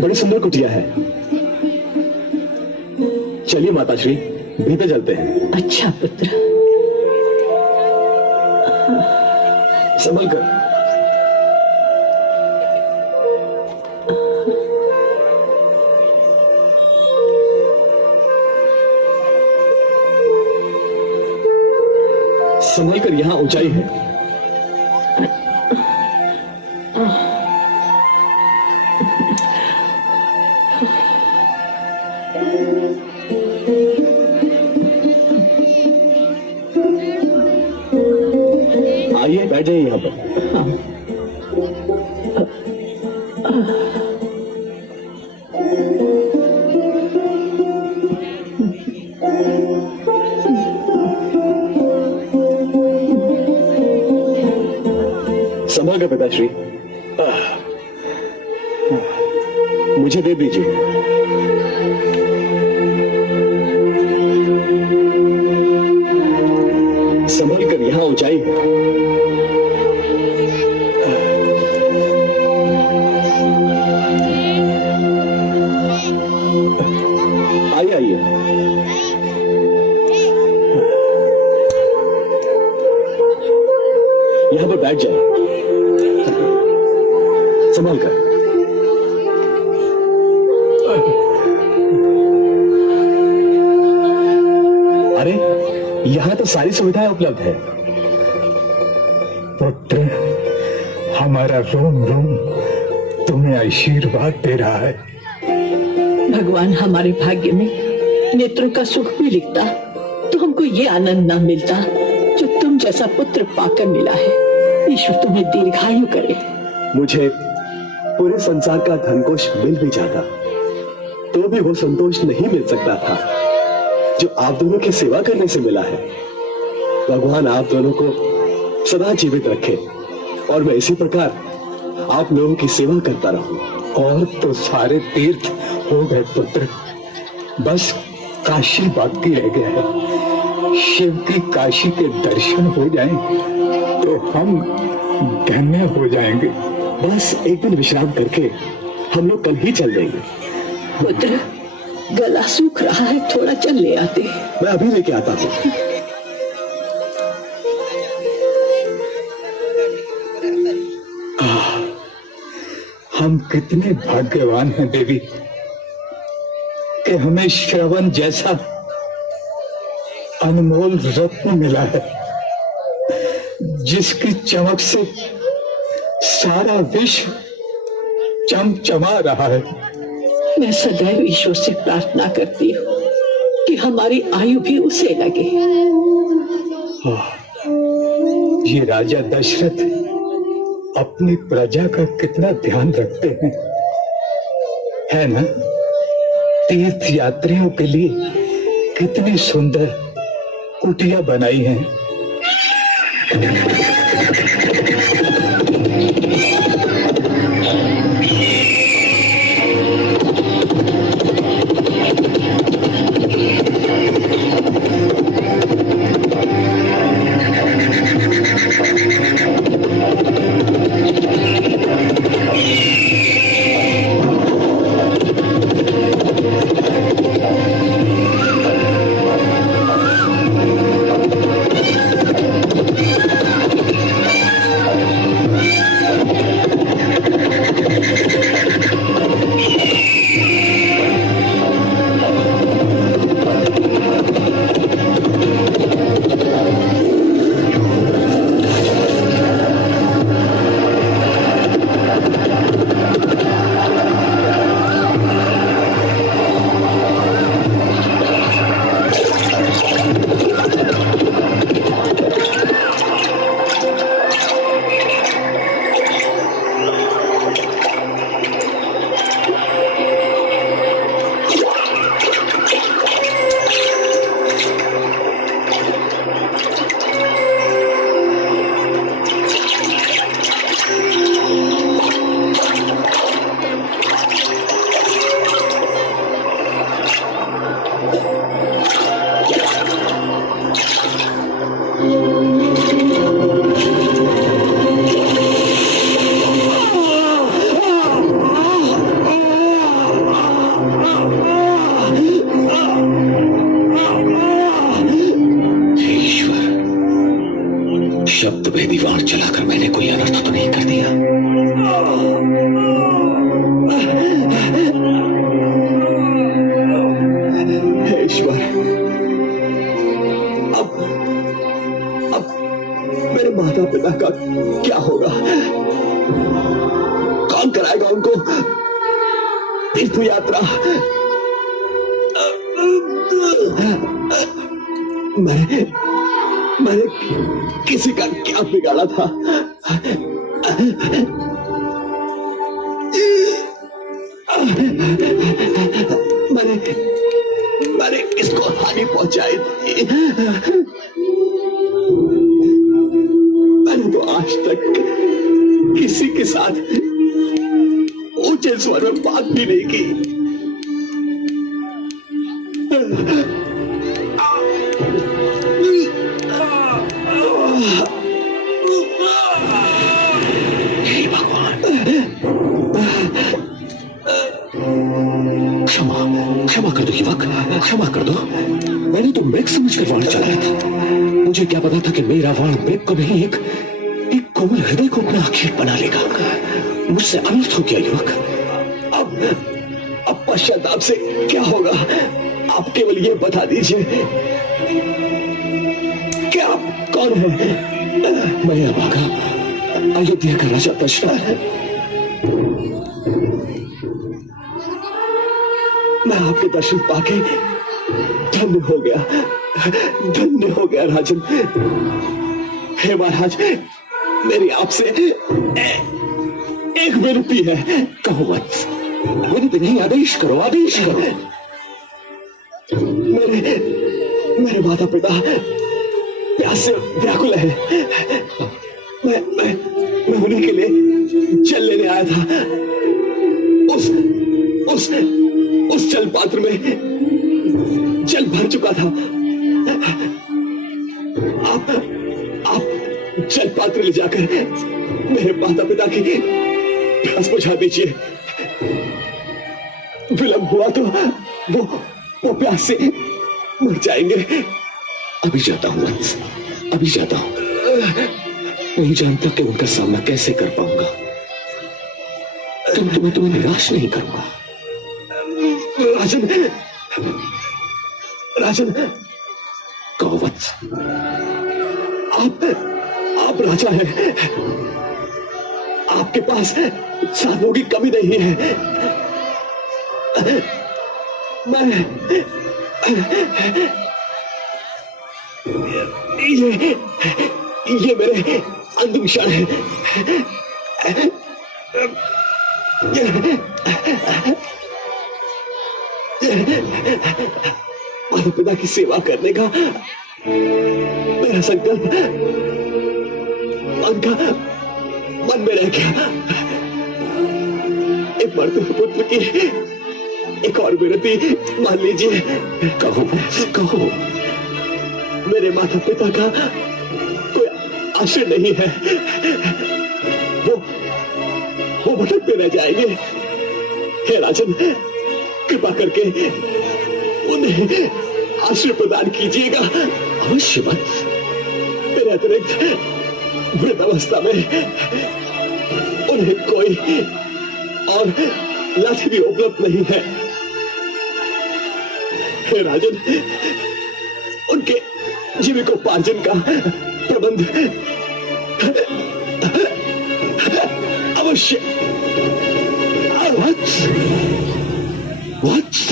बड़ी सुंदर कुटिया है। चलिए माताश्री, भीतर चलते हैं। अच्छा पुत्र, संभल कर। संभल कर, यहां ऊंचाई है। आइए बैठ जाइए यहाँ पर। संभल कर पिताश्री, मुझे दे दीजिए। संभल कर, यहां ऊंचाई है। आइए आइए। यहां पर बैठ जाए। संभाल कर। अरे, यहां तो सारी सुविधाएं उपलब्ध है। पुत्र, हमारा रोम रोम तुम्हें आशीर्वाद दे रहा है। भगवान हमारे भाग्य में नेत्रों का सुख भी लिखता तो हमको ये आनंद ना मिलता जो तुम जैसा पुत्र पाकर मिला है। ईश्वर तुम्हें दीर्घायु करे। मुझे पूरे संसार का धनकोश मिल भी जाता तो भी वो संतोष नहीं मिल सकता था जो आप दोनों की सेवा करने से मिला है। भगवान आप दोनों को सदा जीवित रखे और मैं इसी प्रकार आप लोगों की सेवा करता रहूं। और तो सारे तीर्थ हो गए पुत्र, बस काशी बाकी रह गया है। शिव की काशी के दर्शन हो जाएं तो हम धन्य हो जाएंगे। बस एक दिन विश्राम करके हम लोग कल ही चल देंगे। पुत्र, गला सूख रहा है, थोड़ा चल ले आते। मैं अभी लेके आता हूँ। हम कितने भाग्यवान हैं देवी कि हमें श्रवण जैसा अनमोल रत्न मिला है, जिसकी चमक से सारा विश्व चमचमा रहा है। मैं सदैव ईश्वर से प्रार्थना करती हूँ कि हमारी आयु भी उसे लगे। ये राजा दशरथ अपनी प्रजा का कितना ध्यान रखते हैं, है ना? तीर्थ यात्रियों के लिए कितनी सुंदर कुटिया बनाई हैं। हे ईश्वर, शब्द भेदी वाण चलाकर मैंने कोई अनर्थ तो नहीं कर दिया? हे ईश्वर, अब मेरे माता पिता का क्या होगा? कौन कराएगा उनको तीर्थ यात्रा? मैंने किसी का क्या बिगाड़ा था? मैंने किसको हानि पहुंचाई थी? मैंने तो आज तक किसी के साथ ऊंचे स्वर में बात भी नहीं की। हे भगवान, क्षमा कर दो युवक, क्षमा कर दो। मैंने तो मृग समझकर वाण चलाया था। मुझे क्या पता था कि मेरा वाण मृग को नहीं, एक कोमल हृदय को अपना आखेट बना लेगा। मुझसे अनर्थ हो गया युवक। अब पश्चाताप से क्या होगा? आप केवल ये बता दीजिए कि आप कौन हैं? मैं अभागा, अयोध्या का राजा दशरथ। मैं आपके दर्शन पाके धन्य हो गया, धन्य हो गया राजन। हे महाराज, मेरी आपसे एक विनती है। कहो वत्स, विनती नहीं, आदेश करो, आदेश करो। मेरे माता पिता प्यास से व्याकुल है। मैं उन्हीं के लिए जल लेने आया था। उस जल पात्र में जल भर चुका था। आप जल पात्र ले जाकर मेरे माता पिता की प्यास बुझा दीजिए। विलंब हुआ तो वो प्यास से मर जाएंगे। अभी जाता हूं वत्स, अभी जाता हूं। नहीं जानता कि उनका सामना कैसे कर पाऊंगा, किंतु मैं तुम्हें निराश नहीं करूंगा। राजन, कहो वत्स। आप राजा हैं। आपके पास साधनों की कमी नहीं है। ये मेरे अंतिम क्षण है। माता पिता की सेवा करने का मेरा संकल्प मन में रह गया। एक मरते हुए पुत्र की एक और विनती मान लीजिए। कहो कहो। मेरे माता पिता का कोई आश्रय नहीं है। वो भटकते रह जाएंगे। हे राजन, कृपा करके उन्हें आश्रय प्रदान कीजिएगा। अवश्य मत। मेरे अतिरिक्त वृद्धावस्था में उन्हें कोई और लाठी भी उपलब्ध नहीं है। हे राजन, उनके जीविकोपार्जन का प्रबंध अवश्य। वत्स,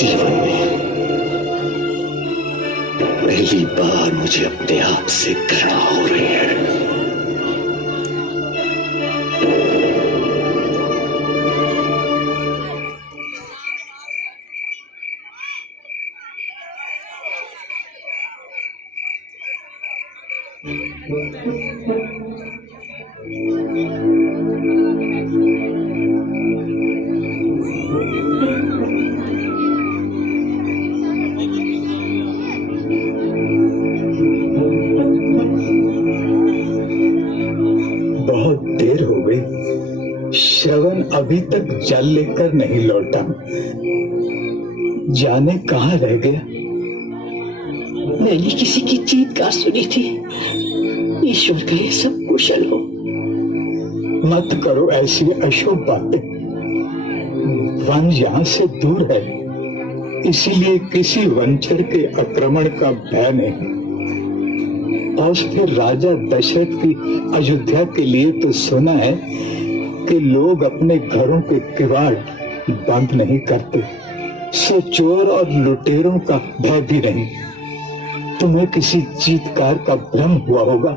जीवन में पहली बार मुझे अपने आप से घृणा हो रही है। बहुत देर हो गई, श्रवण अभी तक जल लेकर नहीं लौटा। जाने कहाँ रह गया। मैंने किसी की चीत्कार सुनी थी। ईश्वर का ये सब कुशल हो। मत करो ऐसी अशुभ बातें। वन यहाँ से दूर है, इसीलिए किसी वंचर के आक्रमण का भय नहीं। और फिर राजा दशरथ की अयोध्या के लिए तो सुना है कि लोग अपने घरों के किवाड़ बंद नहीं करते, सो चोर और लुटेरों का भय भी नहीं। तुम्हें किसी चीत्कार का भ्रम हुआ होगा।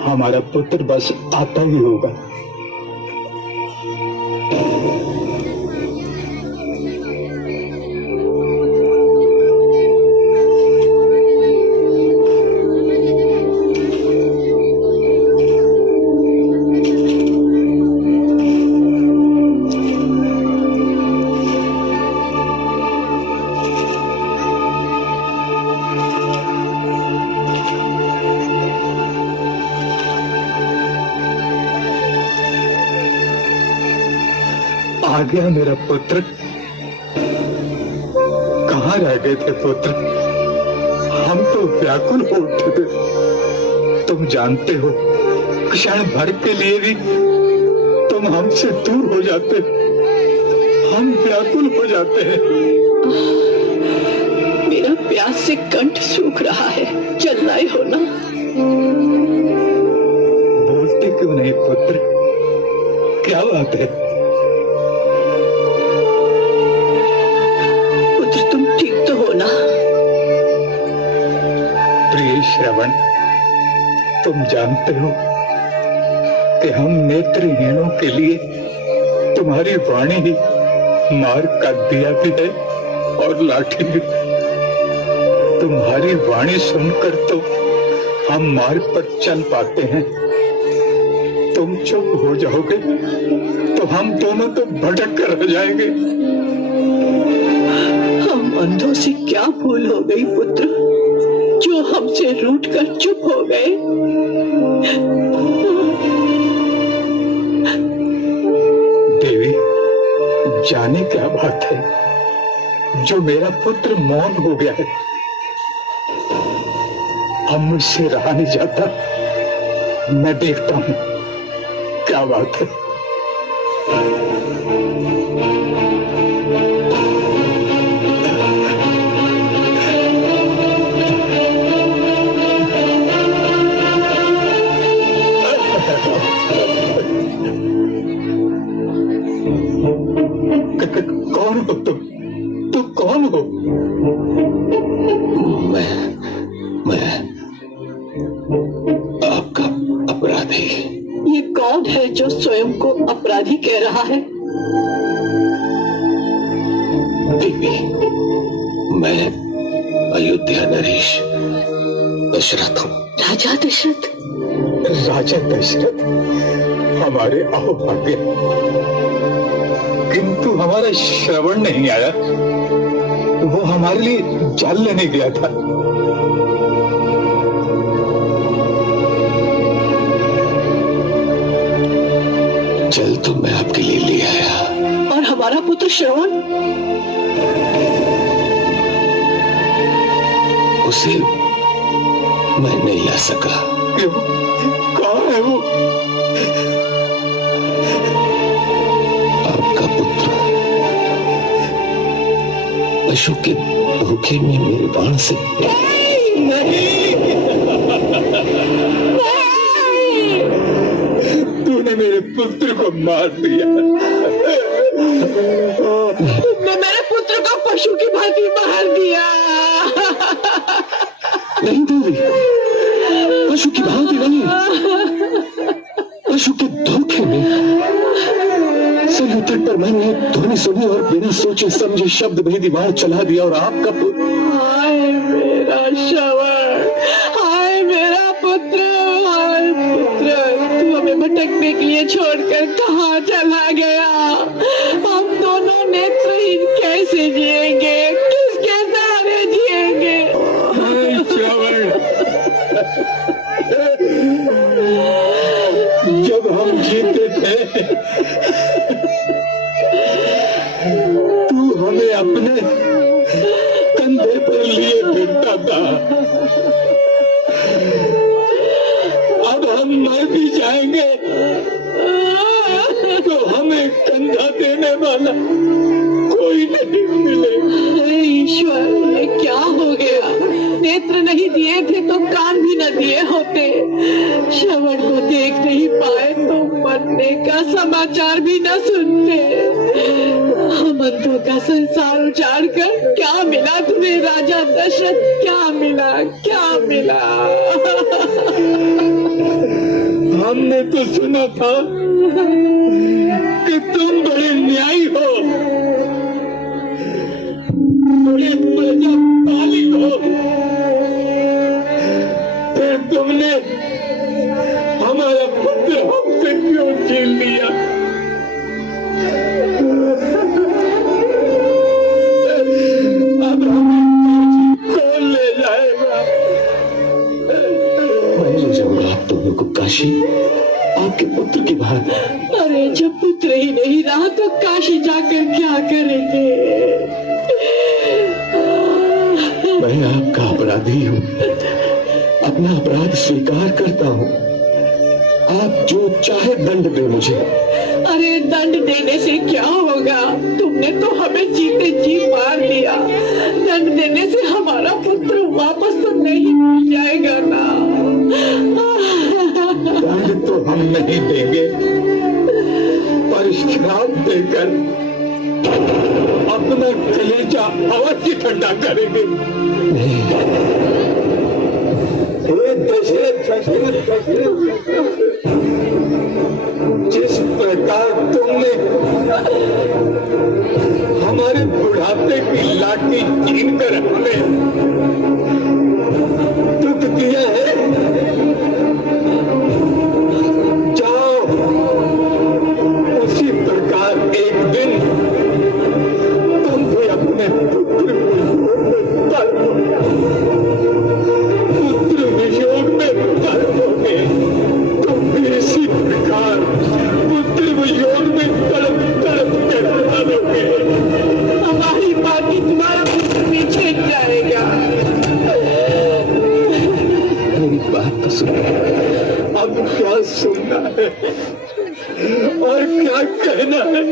हमारा पुत्र बस आता ही होगा। आ गया मेरा पुत्र। कहाँ रह गए थे पुत्र? हम तो व्याकुल हो उठे थे। तुम जानते हो, क्षण भर के लिए भी तुम हमसे दूर हो जाते, हम व्याकुल हो जाते हैं। मेरा प्यास से कंठ सूख रहा है, चलना ही हो ना। बोलते क्यों नहीं पुत्र? क्या बात है? तुम ठीक तो हो ना? प्रिय श्रवण, तुम जानते हो कि हम नेत्रहीनों के लिए तुम्हारी वाणी ही मार्ग का दिया भी है और लाठी भी। तुम्हारी वाणी सुनकर तो हम मार्ग पर चल पाते हैं। तुम चुप हो जाओगे तो हम दोनों तो भटक कर रह जाएंगे। अंधों से क्या भूल हो गई पुत्र, जो हमसे रूठ कर चुप हो गए। देवी, जाने क्या बात है जो मेरा पुत्र मौन हो गया है। अब मुझसे रहा नहीं जाता। मैं देखता हूं क्या बात है। कौन हो तुम कौन हो? मैं आपका अपराधी। ये कौन है जो स्वयं को अपराधी कह रहा है? देवी, मैं अयोध्या नरेश दशरथ हूँ। राजा दशरथ? राजा दशरथ हमारे अहोभाग्य, किंतु हमारा श्रवण नहीं आया। वो हमारे लिए जल लेने गया था। जल तो मैं आपके लिए ले आया। और हमारा पुत्र श्रवण? उसे मैं नहीं ला सका। क्यों? कौन है वो? आपका पुत्र अशोक के धोखे में मेरे बाण से। तूने मेरे पुत्र को मार दिया। तुमने मेरे पुत्र को पशु की भांति मार दिया। नहीं देवी, पशु की भांति नहीं, पशु के धोखे में। सरयू तट पर मैंने एक ध्वनि सुनी और बिना सोचे समझे शब्द भेदी बाण चला दिया और आपका पुत्र। हाय मेरा श्रवण, हाय मेरा पुत्र। के लिए छोड़कर कहाँ चला गया? हम दोनों नेत्रहीन कैसे जिएंगे? किसके सहारे जिएंगे? श्रावण, जब हम जीते थे तू हमें अपने कंधे पर लिए फिरता था। अब हम मर भी जाएंगे तो हमें कंधा देने वाला कोई नहीं मिलेगा। ईश्वर, ये क्या हो गया? नेत्र नहीं दिए थे तो कान भी न दिए होते। श्रवण को देख नहीं पाए तो मरने का समाचार भी न सुनते। हम अंधों का संसार उजाड़ कर क्या मिला तुम्हें राजा दशरथ? क्या मिला? क्या मिला? हमने तो सुना था कि तुम बड़े न्यायी हो, बड़े प्रजापालिक हो। फिर तुमने हमारा पुत्र हमसे क्यों छीन लिया? अब हमें कौन ले जाएगा? मैं ले जाऊंगा आप दोनों को काशी, आपके पुत्र के बाद। अरे जब पुत्र ही नहीं रहा तो काशी जाकर क्या करेंगे? मैं आपका अपराधी हूँ, अपना अपराध स्वीकार करता हूँ। आप जो चाहे दंड दे मुझे। अरे दंड देने से क्या होगा? तुमने तो हमें जीते जी मार दिया। दंड देने से हमारा पुत्र वापस तो नहीं मिल जाएगा ना। दंड तो हम नहीं देंगे, पर श्राप देकर अपना कलेजा अवश्य ठंडा करेंगे। जिस प्रकार तुमने हमारे बुढ़ापे की लाठी छीनकर हमें दुख दिया है, जाओ उसी प्रकार एक दिन तुम भी अपने पुत्र वियोग में तड़पोगे। तुम भी इसी प्रकार पुत्र वियोग में तड़प तड़प कर मरोगे। हमारी बाकी तुम्हारा पुत्र पीछे जाएगा। मेरी बात तो सुनो। अब क्या सुनना है और क्या कहना है?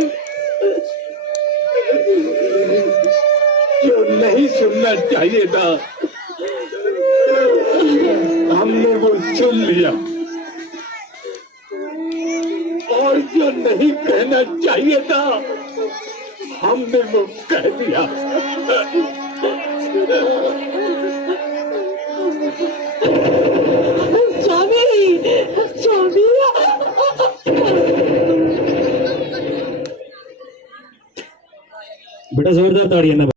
जो नहीं सुनना चाहिए था हमने वो सुन लिया, और जो नहीं कहना चाहिए था हमने वो कह दिया। स्वामी, स्वामी, बेटा जोरदार ताड़ियां ना